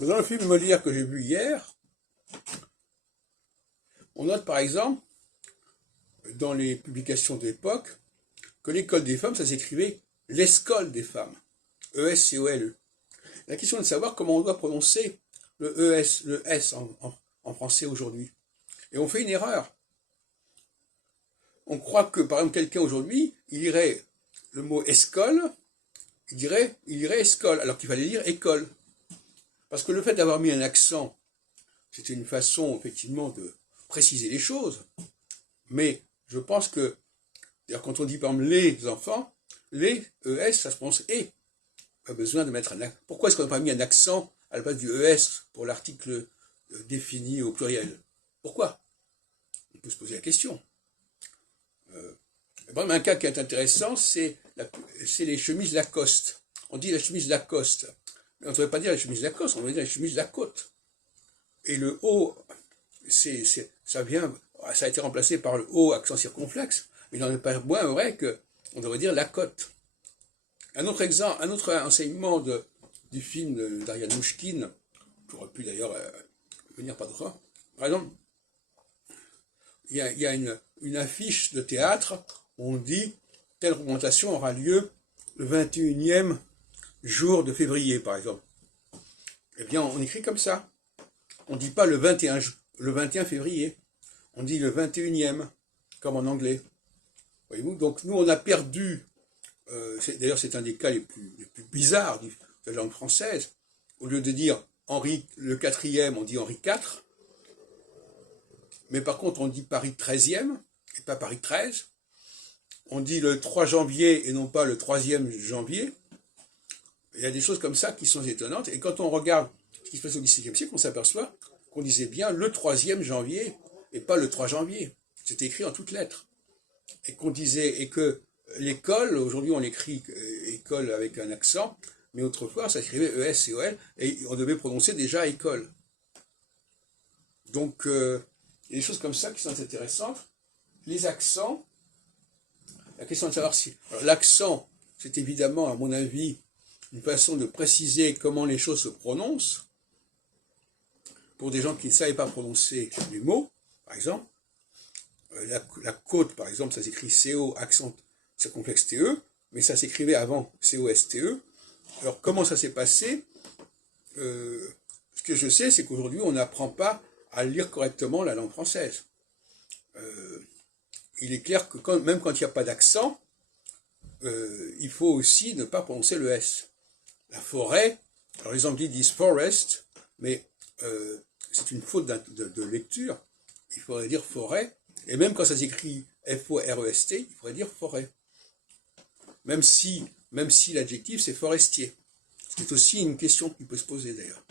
Dans le film Molière que j'ai vu hier, on note par exemple, dans les publications de l'époque, que l'école des femmes, ça s'écrivait l'escole des femmes. E-S-C-O-L-E. La question est de savoir comment on doit prononcer le E-S, le S en français aujourd'hui. Et on fait une erreur. On croit que, par exemple, quelqu'un aujourd'hui, il lirait le mot escole, il dirait escole, alors qu'il fallait dire école. Parce que le fait d'avoir mis un accent, c'était une façon, effectivement, de préciser les choses. Mais je pense que, d'ailleurs, quand on dit, par exemple, les enfants, les ES, ça se prononce et. Pas besoin de mettre un accent. Pourquoi est-ce qu'on n'a pas mis un accent à la place du ES pour l'article défini au pluriel? Pourquoi? On peut se poser la question. Un cas qui est intéressant, c'est les chemises Lacoste. On dit la chemise Lacoste. Mais on ne devrait pas dire la chemise Lacoste, on devrait dire la chemise Lacoste. Et le O, ça a été remplacé par le O accent circonflexe, mais il n'en est pas moins vrai qu'on devrait dire Lacoste. Un autre enseignement du film d'Ariane Mouchkine, qui aurait pu d'ailleurs venir par d'autres. Par exemple, il y a une affiche de théâtre où on dit telle représentation aura lieu le 21e jour de février, par exemple. Eh bien, on écrit comme ça. On ne dit pas le 21 février. On dit le 21e, comme en anglais. Voyez-vous? Donc, nous, on a perdu. D'ailleurs, c'est un des cas les plus bizarres de la langue française. Au lieu de dire Henri le 4e, on dit Henri IV. Mais par contre, on dit Paris 13e, et pas Paris 13. On dit le 3 janvier et non pas le 3e janvier. Il y a des choses comme ça qui sont étonnantes. Et quand on regarde ce qui se passe au XVIIe siècle, on s'aperçoit qu'on disait bien le 3e janvier et pas le 3 janvier. C'était écrit en toutes lettres. Et qu'on disait, et que l'école, aujourd'hui on l'écrit école avec un accent, mais autrefois ça s'écrivait E-S-C-O-L, et on devait prononcer déjà école. Donc, il y a des choses comme ça qui sont intéressantes. Les accents, la question de savoir si... L'accent, c'est évidemment, à mon avis, une façon de préciser comment les choses se prononcent, pour des gens qui ne savaient pas prononcer les mots, par exemple. La côte, par exemple, ça s'écrit CO, accent circonflexe TE, mais ça s'écrivait avant COSTE. Alors, comment ça s'est passé? Ce que je sais, c'est qu'aujourd'hui, on n'apprend pas à lire correctement la langue française. Il est clair que même quand il n'y a pas d'accent, il faut aussi ne pas prononcer le S. La forêt, alors les Anglais disent forest, mais c'est une faute de lecture. Il faudrait dire forêt, et même quand ça s'écrit F-O-R-E-S-T, il faudrait dire forêt. Même si l'adjectif c'est forestier. C'est aussi une question qui peut se poser d'ailleurs.